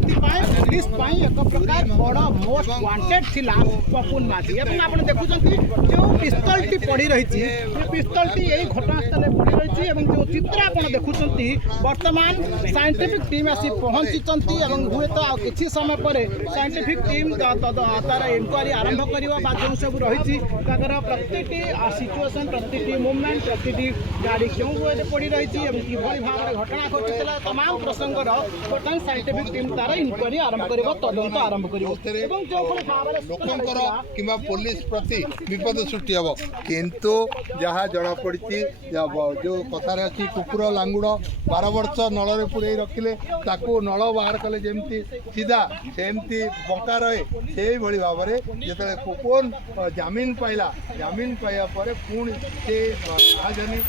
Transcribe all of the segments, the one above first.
police एक प्रकार बड़ मोस्ट वांटेड थिला पपुन माझी एवं आप देखुं जो पिस्तल टी पड़ी रही पिस्तल टी यही घटनास्थल पड़ी रही जो चित्र आप देखुं वर्तमान साइंटिफिक टीम आसी पहुंची हुए तो किसी समय पर साइंटिफिक टीम तार इनक्वारी आरंभ करवा जो सब रही प्रति सिचुएसन प्रति मुवमेंट प्रति गाड़ी क्यों पड़ी रही कि भाव में घटना घटी तमाम प्रसंगर बर्तमान साइंटिफिक टीम तार इनक्वारी आरंभ कर तदंत आरंभ कर पुलिस प्रति विपद सृष्टि हम किंतु जहाँ जना पड़ी जो कथार अच्छी कुकुर लांगुड़ 12 वर्ष नल पुरे रखिले ताकू नल बाहर कले जमती सीधा सेमती बंका रहे से भाई भाव में जो कुकुन जामिन पाइला जामिन पाइबा पर पुणी से राजधानी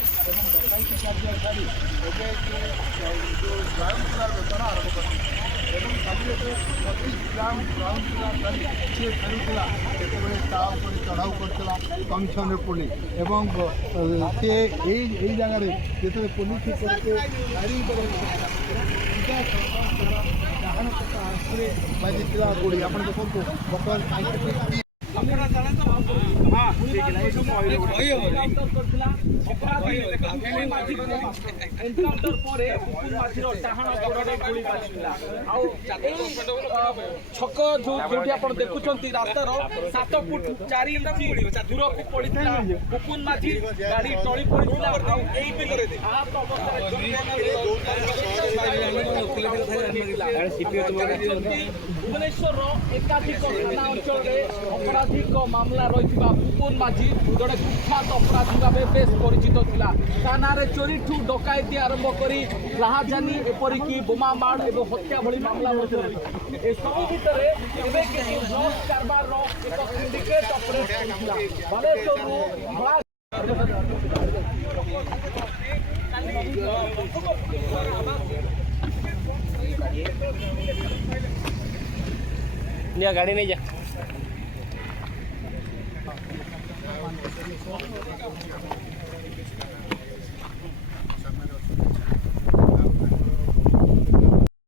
चढ़ाऊ करता कमिशन पुलिस से जगार जो पुलिस बाजी गोड़ी आप देखो बर्तमान छक जो देखुं रास्तार 7 फुट 4 इंच दूर को पड़ा पुपुन माझी गाड़ी टली पड़ा भुवनेश्वर एकाधिक थाना अंचल अपराधिक मामला रही पुपुन माझी जड़े कुख्यात अपराधी भाव बेस परिचित था ना चोरी ठू डकायती आरंभ कर राहजानी एपरिकी बोमामाड़ और हत्या भली मामला रही सब भितर कारबार एक सिंडिकेट ऑपरेट बालेश्वर गाड़ी नहीं जा